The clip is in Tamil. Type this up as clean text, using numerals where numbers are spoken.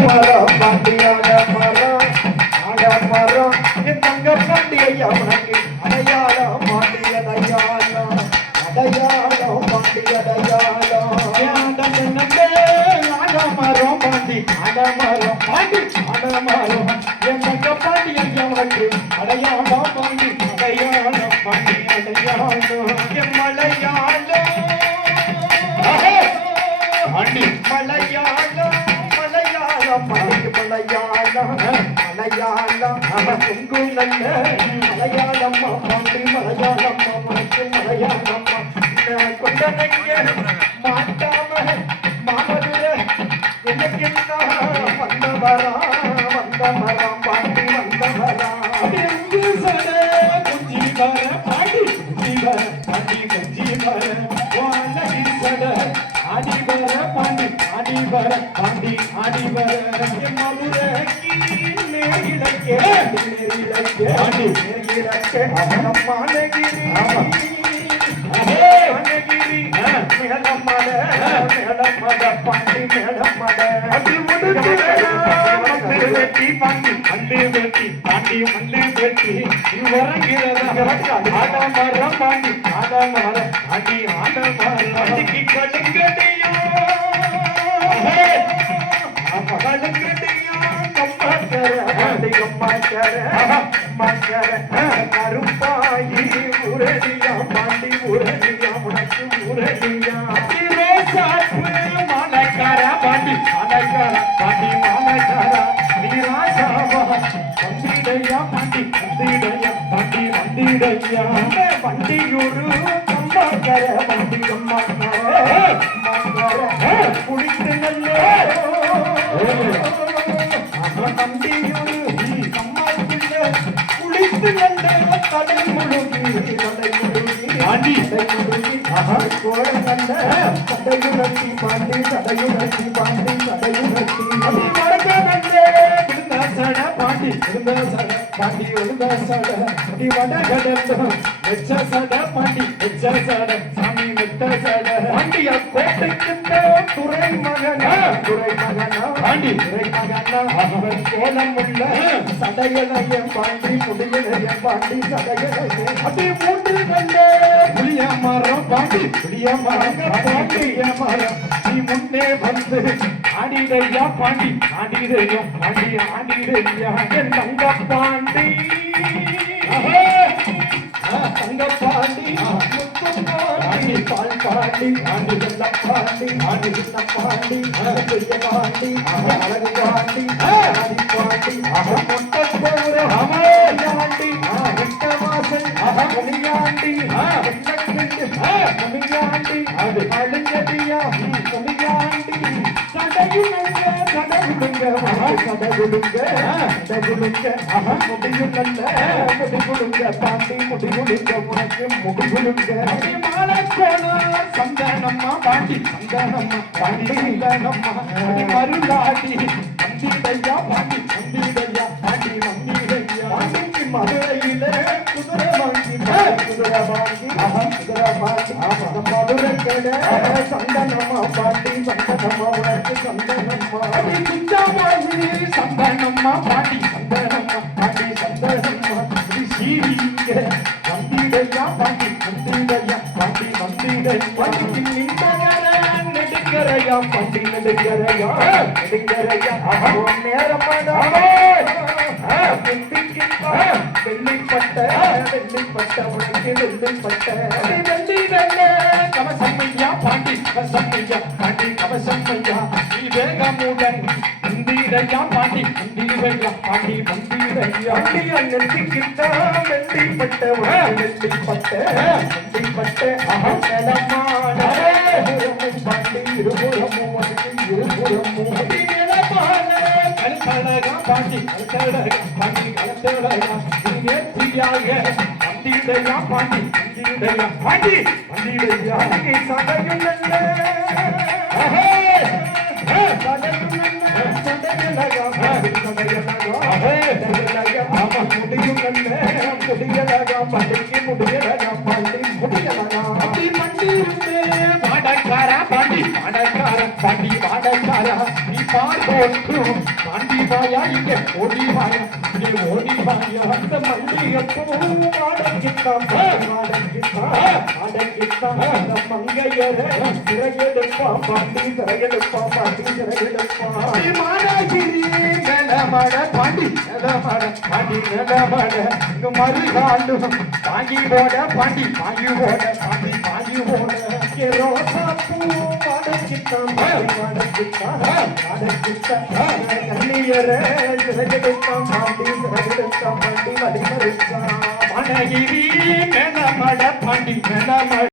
மரம் பாண்டி ஆடமரம் என் தங்க பாண்டி ஐயா உனக்கு அடையாளம் பாண்டி அடையாளம் பாண்டி அடையாளம் ஆடமரம் பாண்டி ஆடமரம் என் தங்க பாண்டி ஐயா உனக்கு அடையாளம் பாண்டி அடையாளம் என் மலையாளம் பாண்டி மலையாளம் உங்கு நல்ல மலையாளம் பாண்டி மலையாளம் மலையாளம் கொண்டனைய மாட்டாம மாமதுர எனக்கு வந்த மரம் பாண்டி வந்த மரம் குஞ்சி வர பாண்டி குஞ்சி வர பாண்டி குஞ்சி வர ஆடி வர பாண்டி ஆடி வர பாண்டி ஆடி வர மதுர கருப்பாயி உரடியா பாண்டி உரடியா உனக்கு உரடியா மாலைக்கார பாண்டி மாலைக்கார பாண்டி மாலைக்கார நீராசாவா வந்திடையா பாண்டி வந்திடையா பாண்டி வந்திடையா வண்டியூரு அம்மாக்கார பாண்டி அம்மாக்கார குளித்து நல்ல வண்டியூரு குளித்து நல்ல தலை முழுகி பாண்டி கோழங்கல்ல தடையுணர்த்தி பாண்டி தடையுணர்த்தி பாண்டி தடையுணர்த்தி மறக்க நன்றே சட பாண்டி சட பாண்டி சட நீ வடகடத்தம் வெச்ச சட பாண்டி வெச்ச சட சாமி வெட்ட சட பாண்டிய கோட்டைக்கு துறை மகனா பாண்டி துறை மகனா அவன் கோலம் உள்ள சடையலைய பாண்டி முடியலைய பாண்டி சடையலைய அப்படி மூன்று கண்டே புளிய மரம் பாண்டி புளிய மரம் பாண்டிய மரம் நீ முன்னே வந்து ஆடிடையா பாண்டி ஆடிடையா பாண்டி ஆடிடையா என் தங்க பாண்டி தங்க பாண்டி பாண்டி பால் பாண்டி ஆண்டி வெள்ள பாண்டி ஆண்டி சின்ன பாண்டி பெரிய பாண்டி அழகு பாண்டி ஆடி பாண்டி மொட்டை போற அமாண்டி வெட்ட வாசல் முனியாண்டி முனியாண்டி அழுங்கடியா முனியாண்டி சடையுங்க சடகுடுங்க சடகுடுங்க சடகுடுங்க முடியும் நல்ல முடிகுடுங்க பாண்டி முடிகுடுங்க உனக்கு முடிகுடுங்க மாலக்கோணா சந்தனம்மா பாண்டி சந்தனம்மா பாண்டி சந்தனம்மா மருளாடி வந்திடையா பாண்டி வந்திடையா பாண்டி வந்திடையா பாண்டிக்கு மதுரையில குதிரை வாங்கி குதிரை வாங்கி மதுரை கடை சந்தனம்மா பாண்டி சந்தனம்மா உனக்கு சந்தனம்மா சுத்தமாகி சந்தனம்மா பாண்டி சந்தனம்மா பாண்டி சந்தனம்மா சீவிங்க வந்திடையா பாண்டி வந்திடையா பாண்டி வந்திடையா பாண்டிக்கு நெடுங்கரையா பாண்டி நெடுங்கரையா நெடுங்கரையா நேரமாடா வெள்ளிப்பட்ட உனக்கு வெள்ளிப்பட்ட வெள்ளி வெள்ள கவசம்மையா பாண்டி கவசம்மையா பாண்டி கவசம்மையா நீ வேகமுடன் வந்திடையா பாண்டி வந்திடையா பாண்டி வந்திடையா நெத்திக்கிட்ட வெள்ளிப்பட்ட வெள்ளிப்பட்ட வெள்ளிப்பட்ட நிலமான பாண்டி இருபுறமும் இருபுறமும் கல்கடகா பாண்டி கல்கடகா பாண்டி கல்கடகா ஏற்றியாக வந்திடையா பாண்டி வந்திடையா பாண்டி வந்திடையா சடையும் நல்ல சடையும் நல்ல சடையலகா பாண்டி சடையலகா ஆமா முடியும் நல்ல முடியலகா பாண்டிக்கு முடியலகா பாண்டி முடியலகா அப்படி மண்டிருந்தே பாடக்காரா பாண்டி பாடக்காரா பாண்டி பாடக்காரா நீ பார்ப்போ ஒன்றும் பாண்டி வாயா இங்க ஓடி வாயா இங்க ஓடி வாயா அந்த மல்லிகைப்பூ அடங்கித்தான் அடங்கித்தான் அந்த மங்கையரை சிறையெடுப்பான் பாண்டி சிறையெடுப்பான் பாண்டி சிறையெடுப்பான் மானகிரி நிலமட பாண்டி நிலமட பாண்டி நிலமட இங்க மறுகாலும் வாங்கி போட பாண்டி வாங்கி போட பாண்டி வாங்கி போட ரோசா பூ அடங்கித்தான் அடங்கித்தான் அடங்கித்தான் கண்ணியரை சிறையெடுப்பான் பாண்டி சிறையெடுப்பான் பாண்டி வலிமறுத்தான் மனகிரி நிலமட பாண்டி நிலமட